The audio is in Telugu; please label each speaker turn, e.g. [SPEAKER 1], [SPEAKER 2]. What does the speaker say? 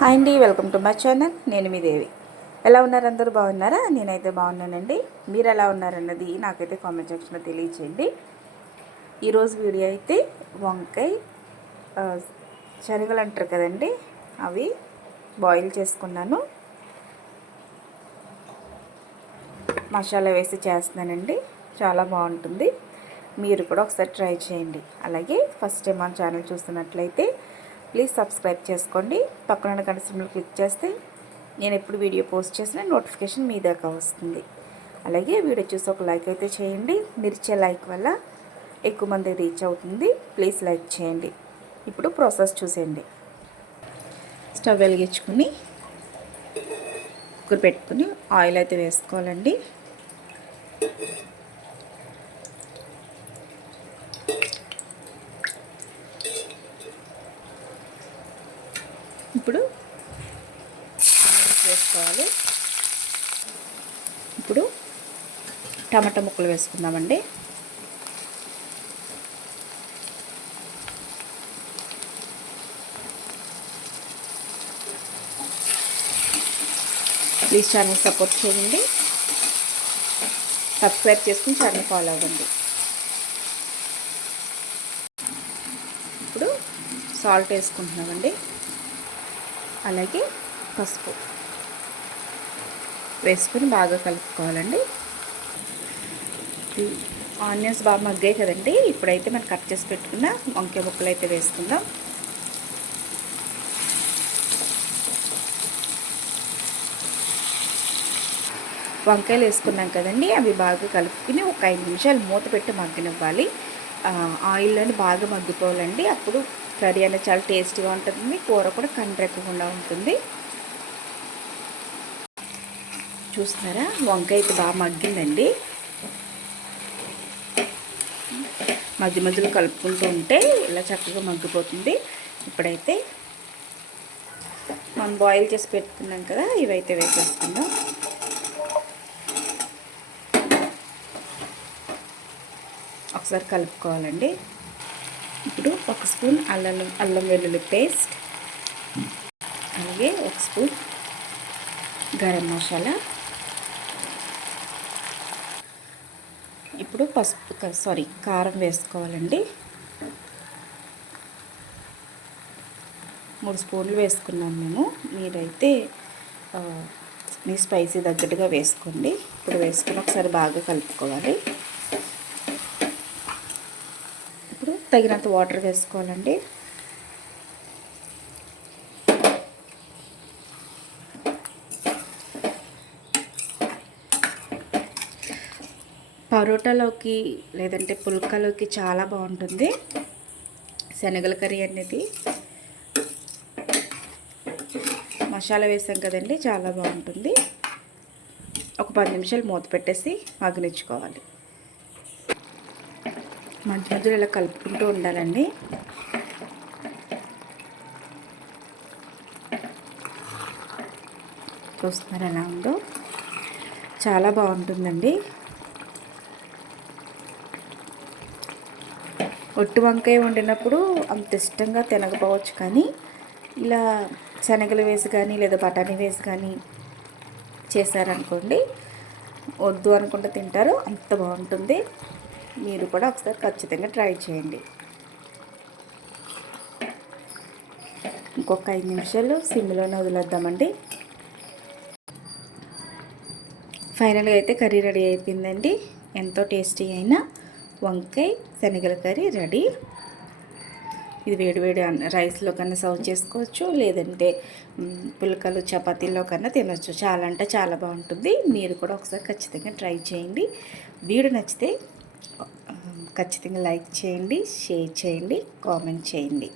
[SPEAKER 1] హాయ్ అండి వెల్కమ్ టు మై ఛానల్. నేను మీ దేవి. ఎలా ఉన్నారు అందరూ? బాగున్నారా? నేనైతే బాగున్నానండి. మీరు ఎలా ఉన్నారన్నది నాకైతే కామెంట్ సెక్షన్లో తెలియచేయండి. ఈరోజు వీడియో అయితే వంకాయ శనగలు అంటారు కదండి అవి బాయిల్ చేసుకున్నాను. మసాలా వేసి చేస్తున్నానండి. చాలా బాగుంటుంది. మీరు కూడా ఒకసారి ట్రై చేయండి. అలాగే ఫస్ట్ టైం మన ఛానల్ చూస్తున్నట్లయితే ప్లీజ్ సబ్స్క్రైబ్ చేసుకోండి. పక్కన గంట సింబల్ క్లిక్ చేస్తే నేను ఎప్పుడు వీడియో పోస్ట్ చేసినా నోటిఫికేషన్ మీ దాకా వస్తుంది. అలాగే వీడియో చూసి ఒక లైక్ అయితే చేయండి. మిర్చే లైక్ వల్ల ఎక్కువ మంది రీచ్ అవుతుంది. ప్లీజ్ లైక్ చేయండి. ఇప్పుడు ప్రాసెస్ చూసేయండి. స్టవ్ వెలిగించుకుని కుక్కర్ పెట్టుకుని ఆయిల్ అయితే వేసుకోవాలండి. ఇప్పుడు వేసుకోవాలి ఇప్పుడు టమాటా ముక్కలు వేసుకుందామండి. ప్లీజ్ ఛానల్ సపోర్ట్ చేయండి. సబ్స్క్రైబ్ చేసుకుని ఛానల్ ఫాలో అవ్వండి. ఇప్పుడు సాల్ట్ వేసుకుంటున్నామండి. అలాగే పసుపు. వేసుకొని బాగా కలుపుకోవాలండి. ఆనియన్స్ బాగా మగ్గాయి కదండి. ఇప్పుడైతే మనం కట్ చేసి పెట్టుకున్న వంకాయ ముక్కలు అయితే వేసుకుందాం. వంకాయలు వేసుకున్నాం కదండి. అవి బాగా కలుపుకుని ఒక ఐదు నిమిషాలు మూత పెట్టి మగ్గనివ్వాలి. ఆయిల్లోని బాగా మగ్గిపోవాలండి. అప్పుడు కర్రీ అనేది చాలా టేస్టీగా ఉంటుంది కూర కూడా కండ్రెక్కకుండా ఉంటుంది. చూస్తున్నారా? వంకాయ అయితే బాగా మగ్గిందండి. మధ్య మధ్యలో కలుపుకుంటూ ఉంటే ఇలా చక్కగా మగ్గిపోతుంది. ఇప్పుడైతే మనం బాయిల్ చేసి పెట్టుకున్నాం కదా ఇవైతే వేసేసుకుందాం. ఒకసారి కలుపుకోవాలండి. ఇప్పుడు ఒక స్పూన్ అల్లం అల్లం వెల్లుల్లి పేస్ట్ అలాగే ఒక స్పూన్ గరం మసాలా. ఇప్పుడు పసుపు సారీ కారం వేసుకోవాలండి. మూడు స్పూన్లు వేసుకున్నాం మేము. మీరైతే మీ స్పైసీ తగ్గట్టుగా వేసుకోండి. ఇప్పుడు వేసుకుని ఒకసారి బాగా కలుపుకోవాలి ఇప్పుడు తగినంత వాటర్ వేసుకోవాలండి. పరోటాలోకి లేదంటే పుల్కాలోకి చాలా బాగుంటుంది. శనగల కర్రీ అనేది. మసాలా వేసాం కదండి చాలా బాగుంటుంది. ఒక పది నిమిషాలు మూత పెట్టేసి మగ్గనిచ్చుకోవాలి మధ్య మధ్యలో ఇలా కలుపుకుంటూ ఉండాలండి. చూస్తున్నారు ఎలా ఉందో? చాలా బాగుంటుందండి. ఒట్టు వంకాయ వండినప్పుడు అంత ఇష్టంగా తినకపోవచ్చు కానీ ఇలా శనగలు వేసి కానీ లేదా బఠానీ వేసి కానీ చేశారనుకోండి వద్దు అనుకుంటే తింటారు అంత బాగుంటుంది. మీరు కూడా ఒకసారి ఖచ్చితంగా ట్రై చేయండి. ఇంకొక ఐదు నిమిషాలు సిమ్లోనే వదిలేద్దామండి. ఫైనల్గా అయితే కర్రీ రెడీ అయిపోయిందండి. ఎంతో టేస్టీ అయిన వంకాయ శనగల కర్రీ రెడీ. ఇది వేడివేడి రైస్లో కన్నా సర్వ్ చేసుకోవచ్చు లేదంటే పులకలు చపాతీల్లో కన్నా తినొచ్చు. చాలా అంటే చాలా బాగుంటుంది. మీరు కూడా ఒకసారి ఖచ్చితంగా ట్రై చేయండి. వీడియో నచ్చితే ఖచ్చితంగా లైక్ చేయండి షేర్ చేయండి కామెంట్ చేయండి.